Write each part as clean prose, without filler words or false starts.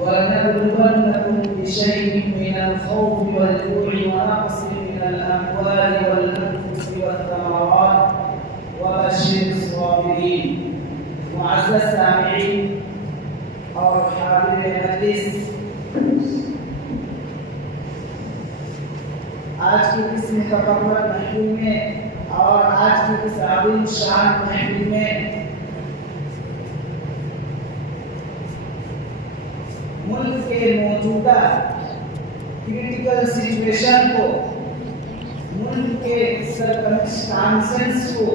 ولنبلونكم بشيء من الخوف والجوع ونقص من الأموال والأنفس والثمرات وبشر الصابرين. معزز سامعین اور حاضر مجلس، آج کی اس متبرک محفل میں اور آج کی اس عظیم شان محفل میں ملک کے موجودہ کریٹیکل سچویشن کو، ملک کے سرکمسٹانسز کو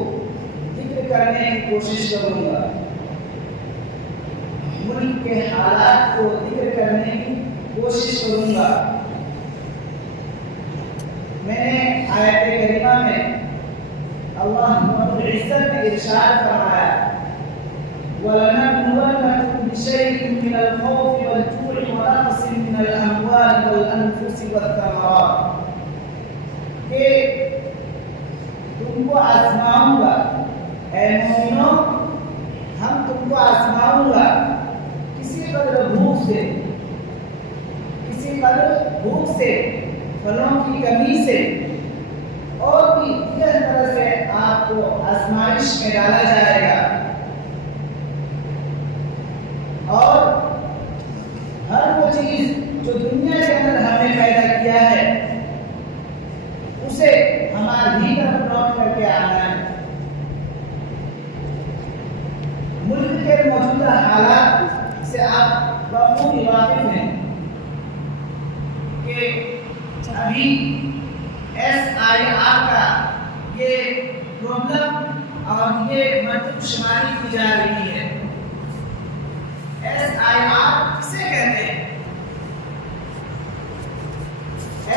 ذکر کرنے کی کوشش کروں گا، ملک کے حالات کو ذکر کرنے کی کوشش کروں گا۔ میں نے آیت کریمہ میں اللہ رب العزت نے ارشاد فرمایا وَلَنَبْلُوَنَّكُمْ بِشَيْءٍ مِّنَ الْخَوْفِ وَالْجُوعِ وَنَقْصٍ مِّنَ الْأَمْوَالِ وَالْأَنفُسِ وَالثَّمَرَاتِ، کہ تم کو آزماؤں گا، اے مومنوں ہم تم کو آزماؤں گا کسی قدر بھوک سے، پھلوں کی کمی سے، اور بھی دیگر طرح سے آپ کو آزمائش میں ڈالا جائے گا، اور ہر وہ چیز جو دنیا کے اندر ہمیں پیدا کیا ہے اسے ہماری طرف لوٹ کر کے آنا ہے۔ ملک کے موجودہ حالات سے آپ بخوبی واقف ہیں کہ ابھی SIR کا یہ پرابلم اور یہ مردم شماری کی جا رہی ہے۔ SIR کسے کہتے ہیں؟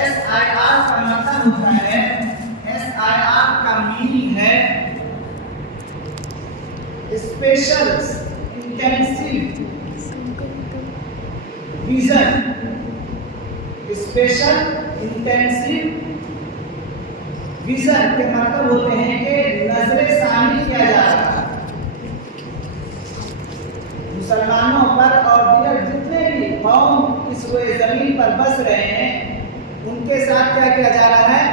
SIR کا مطلب ہوتا ہے، SIR کا میننگ ہے اسپیشل انٹینسیو ویژن۔ اسپیشل انٹینسیو ویژن کے مطلب ہوتے ہیں کہ نظر ثانی کیا جا رہا ہے مسلمانوں پر اور دیگر جتنے بھی قوم اس روئے زمین پر بس رہے ہیں ان کے ساتھ کیا کیا جا رہا ہے،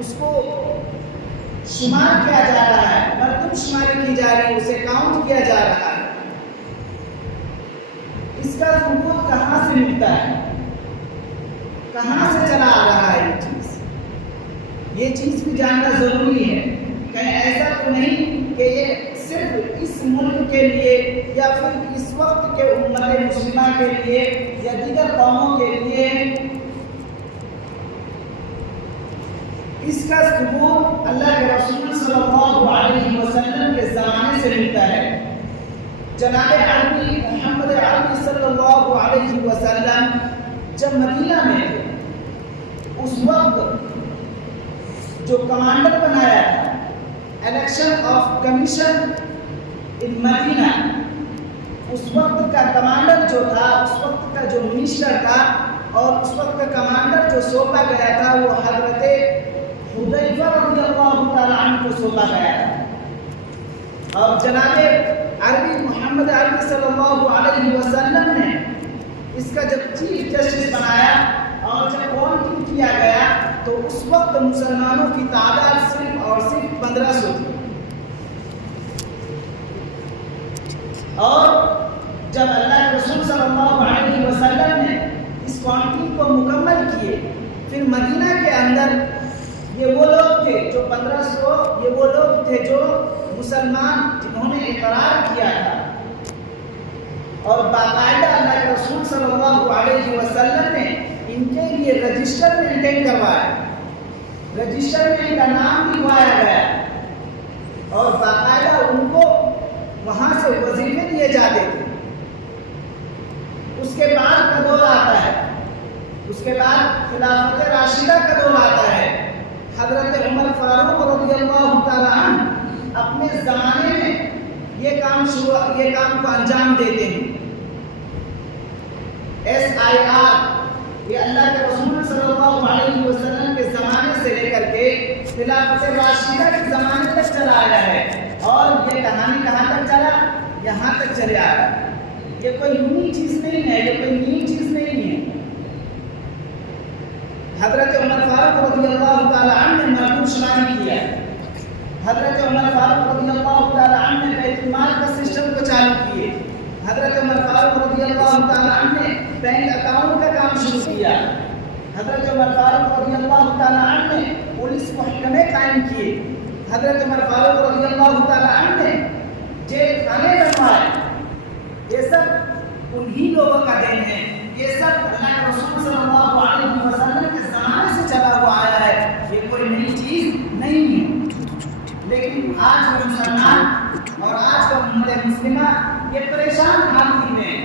اس کو شمار کیا جا رہا ہے، مردم شماری کی جا رہی ہے، اسے کاؤنٹ کیا جا رہا ہے۔ اس کا ثبوت کہاں سے ملتا ہے، کہاں سے چلا آ رہا ہے یہ چیز بھی جاننا ضروری ہے۔ کہیں ایسا تو نہیں کہ یہ صرف اس ملک کے لیے یا پھر اس وقت کے امت مسلمہ کے لیے یا دیگر قوموں کے لیے، اس کا ثبوت اللہ کے رسول صلی اللہ علیہ وسلم کے زمانے سے ملتا ہے۔ جناب عربی محمد عربی صلی اللہ علیہ وسلم جب مدینہ میں تھے، اس وقت جو کمانڈر بنایا تھا، الیکشن آف کمیشن ان مدینہ، اس وقت کا کمانڈر جو تھا، اس وقت کا جو منسٹر تھا اور اس وقت کا کمانڈر جو سونپا گیا تھا وہ حضرت حذیفہ رضی اللہ تعالیٰ عنہ کو سونپا گیا تھا۔ اور جناب عربی محمد عربی صلی اللہ علیہ وسلم نے اس کا جب چیف جسٹس بنایا اور جب کاؤنٹنگ کیا گیا تو اس وقت مسلمانوں کی تعداد صرف اور صرف 1500 تھی، اور جب اللہ کے رسول صلی اللہ علیہ وسلم نے اس کاؤنٹنگ کو مکمل کیے، پھر مدینہ کے اندر یہ وہ لوگ تھے جو 1500، یہ وہ لوگ تھے جو مسلمان جنہوں نے اقرار کیا تھا، اور باقاعدہ اللہ کے رسول صلی اللہ علیہ وسلم نے ان کے لیے رجسٹر مینٹین کروایا، رجسٹر میں ان کا نام لکھوایا گیا، اور باقاعدہ ان کو وہاں سے وظیفے دیے جاتے تھے۔ اس کے بعد کا دور آتا ہے، اس کے بعد خلافت راشدہ کا دور آتا ہے، حضرت عمر فاروق رضی اللہ تعالیٰ عنہ اپنے زمانے میں یہ کام کو انجام دیتے ہیں۔ SIR یہ اللہ کے رسول صلی اللہ علیہ وسلم کے زمانے سے لے کر کے خلافت راشدہ کے زمانے تک چلا آیا ہے، اور یہ کہانی کہاں تک چلا؟ یہاں تک چلے آیا۔ یہ کوئی یونی چیز نہیں ہے، یہ کوئی نئی چیز نہیں ہے۔ حضرت عمر فاروق رضی اللہ تعالیٰ عنہ نے مربوط شماری کیا، حضرت عمر فاروق رضی اللہ تعالیٰ عنہ نے بیت المال کا سسٹم کو چالو کیے، حضرت عمر فاروق رضی اللہ تعالیٰ عنہ نے بینک اکاؤنٹ کا کام شروع کیا، حضرت عمر فاروق رضی اللہ تعالیٰ عنہ نے پولیس محکمے قائم کیے، حضرت عمر فاروق رضی اللہ تعالیٰ عنہ نے جیل خانے بنوائے۔ یہ سب انہی لوگوں کا دین ہے، یہ سب اللہ کے رسول صلی اللہ علیہ وسلم کے زمانے سے چلا ہوا آیا ہے، یہ کوئی نئی چیز نہیں ہے۔ لیکن آج کا مسلمان اور آج کا امت مسلمہ یہ پریشان حالت میں ہیں،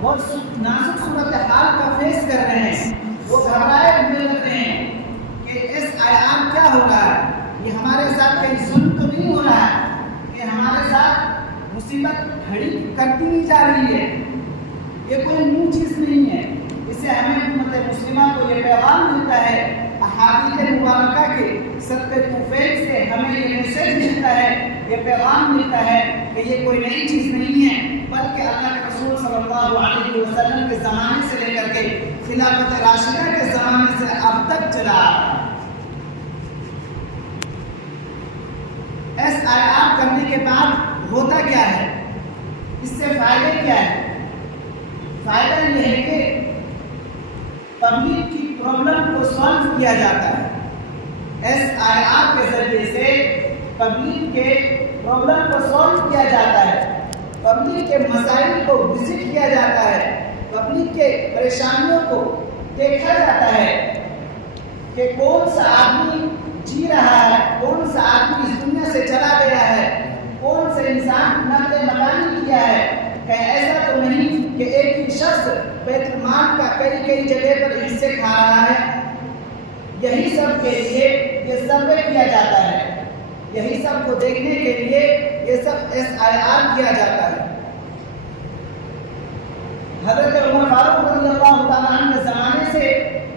بہت نازک صورتحال کا فیس کر رہے ہیں، وہ گھبرائے ہوئے لگ رہے ہیں کہ SIR کیا ہو رہا ہے، یہ ہمارے ساتھ کہیں ظلم تو نہیں ہو رہا ہے، یہ ہمارے ساتھ مصیبت کھڑی کرتی نہیں جا رہی ہے، یہ کوئی نئی چیز نہیں ہے۔ اس سے ہمیں امت مسلمہ کو یہ پیغام ملتا ہے، احادیث مبارکہ کے صدقے توفیق سے ہمیں یہ میسج ملتا ہے، یہ پیغام ملتا ہے کہ یہ کوئی نئی چیز نہیں ہے، بلکہ اللہ کے رسول صلی اللہ علیہ وسلم کے زمانے سے لے کر کے خلافت راشدہ کے زمانے سے اب تک چلا آ رہا ہے۔ SIR کرنے کے بعد ہوتا کیا ہے؟ اس سے فائدے کیا ہے؟ فائدہ یہ ہے کہ پبلک کی پرابلم کو سالو کیا جاتا ہے۔ SIR کے ذریعے سے پبلک کے پرابلم کو سالو کیا جاتا ہے، پبلک کے مسائل کو وزٹ کیا جاتا ہے، پبلک کے پریشانیوں کو دیکھا جاتا ہے کہ کون سا آدمی جی رہا ہے، کون سا آدمی اس دنیا سے چلا گیا ہے، کون سے انسان نقل مکانی کیا ہے۔ کہ ایسا تو نہیں کہ ایک ہی شخص بیت المال کا کئی جگہ پر حصے کھا رہا ہے۔ یہی سب کے لیے یہ سروے کیا جاتا ہے، یہی سب کو دیکھنے کے لیے یہ سب SIR کیا جاتا ہے۔ حضرت عمر فاروق رضی اللہ تعالیٰ عنہ کے زمانے سے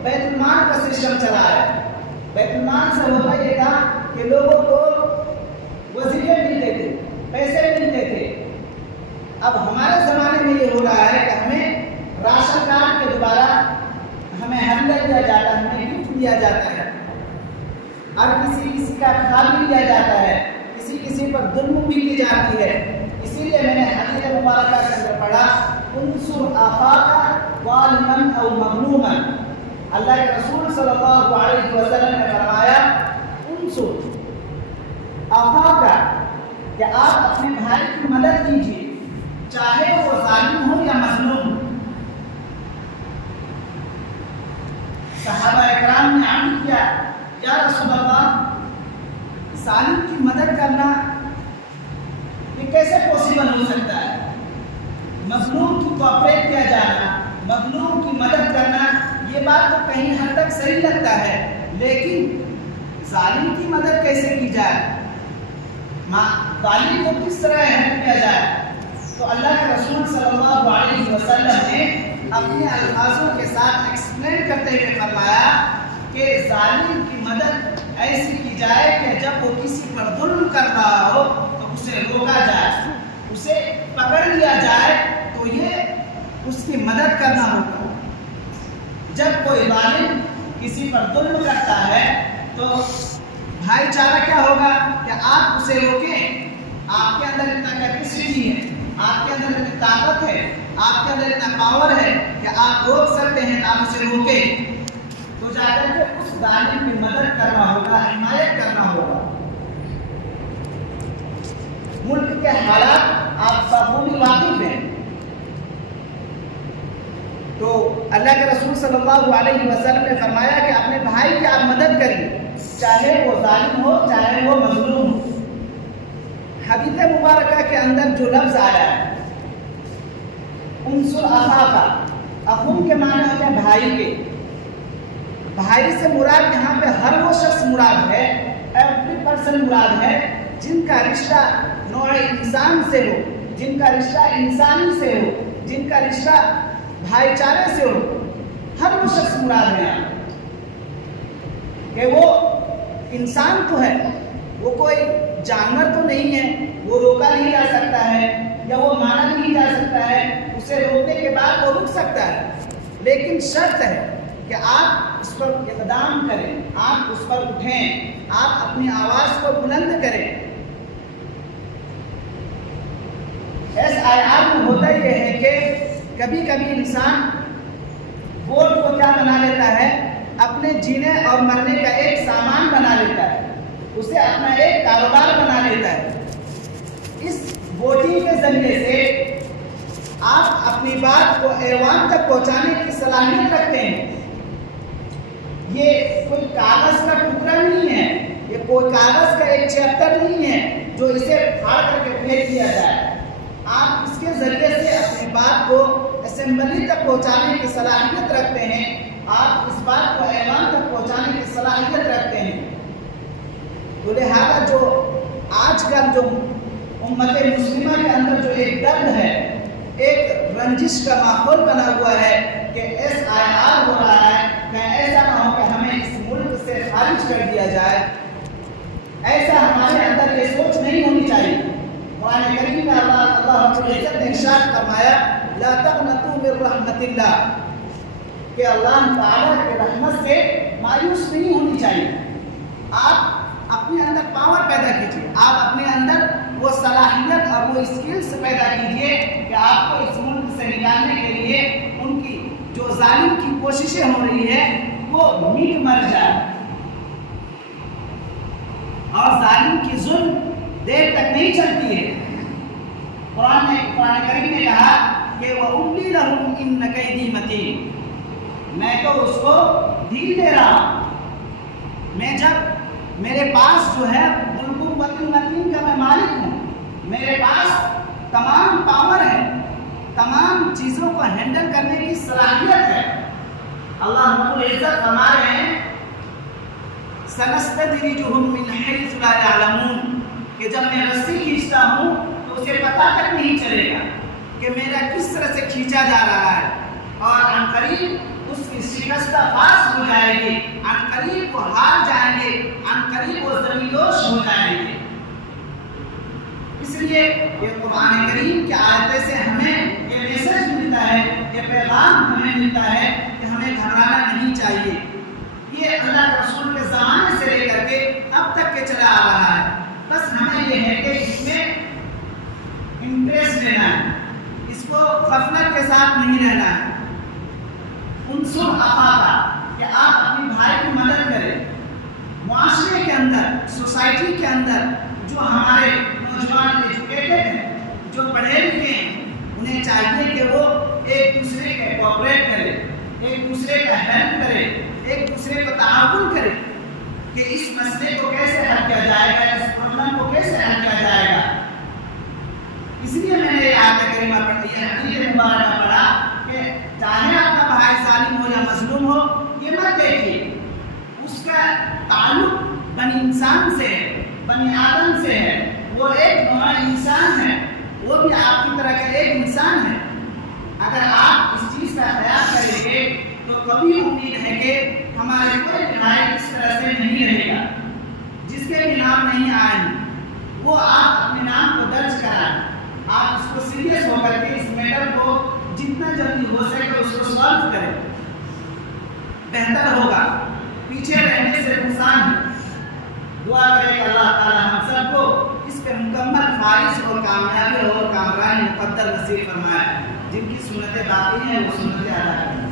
بیت المال کا سسٹم چلا ہے۔ بیت المال سے ہوتا یہ تھا کہ لوگوں کو وظیفے ملتے تھے، پیسے ملتے تھے۔ اب ہمارے زمانے میں یہ ہو رہا ہے کہ ہمیں راشن کارڈ کے دوبارہ ہمیں ہدیہ دیا جاتا ہے، ہمیں گفٹ دیا جاتا ہے، اور کسی کا کھا بھی لیا جاتا ہے، کسی پر ظلم بھی کی جاتی ہے۔ اسی لیے میں نے حدیث مبارکہ کے اندر پڑھا، انصر اخاک ظالما او مظلوما۔ اللہ کے رسول صلی اللہ علیہ وسلم نے فرمایا انصر اخاک، کہ آپ اپنے بھائی کی مدد کیجیے، چاہے وہ ظالم ہو یا مظلوم۔ صحابہ اکرام نے عرض کیا، یا رسول اللہ، ظالم کی مدد کرنا یہ کیسے پاسبل ہو سکتا ہے؟ مظلوم کی کوآپریٹ کیا جانا، مظلوم کی مدد کرنا، یہ بات تو کہیں حد تک صحیح لگتا ہے، لیکن ظالم کی مدد کیسے کی جائے؟ ظالم کو کس طرح ہیلپ کیا جائے؟ تو اللہ کے رسول صلی اللہ علیہ وسلم نے اپنے الفاظوں کے ساتھ ایکسپلین کرتے ہوئے فرمایا کہ ظالم کی مدد ایسی کی جائے کہ جب وہ کسی پر ظلم کر رہا ہو تو اسے روکا جائے، اسے پکڑ لیا جائے، تو یہ اس کی مدد کرنا ہوگا۔ جب کوئی ظالم کسی پر ظلم کرتا ہے تو بھائی چارہ کیا ہوگا کہ آپ اسے روکیں۔ آپ کے اندر اتنا کیپیسٹی ہے، آپ کے اندر اتنی طاقت ہے، آپ کے اندر اتنا پاور ہے کہ آپ روک سکتے ہیں، آپ اسے روکیں، تو جا کر کے اس ظالم کی مدد کرنا ہوگا، حمایت کرنا ہوگا۔ ملک کے حالات آپ بخوبی واقف ہیں، تو اللہ کے رسول صلی اللہ علیہ وسلم نے فرمایا کہ اپنے بھائی کی آپ مدد کریے، چاہے وہ ظالم ہو چاہے وہ مظلوم ہو۔ حدیث مبارکہ کے اندر جو لفظ آیا ہے انصر اخاک، اخون کے معنی ہوتے ہیں بھائی کے، بھائی سے مراد یہاں پہ ہر وہ شخص مراد ہے، ایوری پرسن مراد ہے جن کا رشتہ نوع انسان سے ہو، جن کا رشتہ انسانی سے ہو، جن کا رشتہ بھائی چارے سے ہو، ہر وہ شخص مراد ہے یہاں کہ وہ انسان تو ہے، وہ کوئی جانور تو نہیں ہے، وہ روکا نہیں جا سکتا ہے یا وہ مانا نہیں جا سکتا ہے، اسے روکنے کے بعد وہ رک سکتا ہے، لیکن شرط ہے کہ آپ اس پر اقدام کریں، آپ اس پر اٹھیں، آپ اپنی آواز کو بلند کریں۔ SIR میں ہوتا یہ ہے کہ کبھی کبھی انسان ووٹ کو کیا بنا لیتا ہے، اپنے جینے اور مرنے کا ایک سامان بنا لیتا ہے، اسے اپنا ایک کاروبار بنا لیتا ہے۔ اس ووٹنگ کے ذریعے سے آپ اپنی بات کو ایوان تک پہنچانے کی صلاحیت رکھتے ہیں۔ یہ کوئی کاغذ کا ٹکڑا نہیں ہے، یہ کوئی کاغذ کا ایک چیپٹر نہیں ہے جو اسے پھاڑ کر کے پھینک دیا جائے۔ آپ اس کے ذریعے سے اپنی بات کو اسمبلی تک پہنچانے کی صلاحیت رکھتے ہیں، آپ اس بات کو ایوان تک پہنچانے کی صلاحیت رکھتے ہیں۔ تو لہذا جو آج کل جو امت مسلمہ کے اندر جو ایک درد ہے، ایک رنجش کا ماحول بنا ہوا ہے کہ SIR ہو رہا ہے، کہیں ایسا نہ ہو کہ ہمیں اس ملک سے خارج کر دیا جائے، ایسا ہمارے اندر یہ سوچ نہیں ہونی چاہیے۔ قرآن کریم میں اللہ رب العزت نے ارشاد فرمایا لا تقنطوا من رحمت اللہ، کہ اللہ تعالیٰ کے رحمت سے مایوس نہیں ہونی چاہیے۔ آپ اپنے اندر پاور پیدا کیجیے، آپ اپنے اندر وہ صلاحیت اور وہ اسکلز پیدا کیجیے کہ آپ کو اس ملک سے نکالنے کے لیے ان کی جو ظالم کی کوششیں ہو رہی ہے وہ مٹ مر جائے، اور ظالم کی ظلم دیر تک نہیں چلتی ہے۔ قرآن کریم نے کہا کہ وَأُمْلِي لَهُمْ إِنَّ كَيْدِي مَتِينٌ، میں تو اس کو ڈھیل دے رہا ہوں، میں جب میرے پاس جو ہے متین کا میں مالک ہوں، میرے پاس تمام پاور ہے، تمام چیزوں کو ہینڈل کرنے کی صلاحیت ہے۔ اللہ رب العزت فرما رہے ہیں سنستدرجهم من حيث لا يعلمون، کہ جب میں رسی کھینچتا ہوں تو اسے پتہ تک نہیں چلے گا کہ میرا کس طرح سے کھینچا جا رہا ہے، اور عنقریب اس کی شکستہ فاس ہو جائے گی، عنقریب وہ ہار جائیں گے، عنقریب وہ زمینوش ہو جائیں گے۔ اس لیے یہ قرآن کریم کی آیتیں سے ہمیں یہ میسج ملتا ہے، یہ پیغام ہمیں ملتا ہے کہ ہمیں گھبرانا نہیں چاہیے۔ یہ اللہ کے رسول کے زمانے سے لے کر کے اب تک کے چلا آ رہا ہے، بس ہمیں یہ ہے کہ اس میں انٹرسٹ لینا ہے، اس کو غفلت کے ساتھ نہیں رہنا ہے۔ انصر اخاک، کہ آپ اپنی بھائی کی مدد کریں۔ معاشرے کے اندر، سوسائٹی کے اندر جو ہمارے نوجوان ایجوکیٹڈ ہیں، جو پڑھے لکھے ہیں، انہیں چاہیے کہ وہ ایک دوسرے کے کوآپریٹ کرے، ایک دوسرے کا ہیلپ کرے، ایک دوسرے کو تعاون کرے کہ اس مسئلے کو کیسے حل کیا جائے گا، اس پرابلم کو کیسے حل کیا جائے گا۔ اس لیے میں نے یہ آیت کریمہ پڑھی، یہ حدیث مبارکہ پڑھا کہ چاہے آپ کا بھائی ظالم ہو یا مظلوم ہو، یہ مت دیکھیے، اس کا تعلق بنی انسان سے ہے، بنی آدم سے ہے، وہ ایک نوع انسان ہے، وہ بھی آپ کی طرح کا ایک انسان ہے۔ اگر آپ اس چیز کا خیال کریں گے تو کبھی امید ہے کہ ہمارے کوئی بھائی اس طرح سے نہیں رہے گا، جس کے بھی نام نہیں آئیں وہ آپ اپنے نام کو درج کرائیں، آپ اس کو سیریس ہو کر کے اس میٹر کو جتنا جلدی ہو سکے اس کو سالو کریں، بہتر ہوگا۔ پیچھے رہنے سے نقصان ہے۔ دعا کریں کہ اللہ تعالی ہم سب کو اس پہ مکمل فائز اور کامیابی اور کامرانی مقدر نصیب فرمائے، جن کی سنتیں باقی ہیں وہ سنتیں ادا کریں۔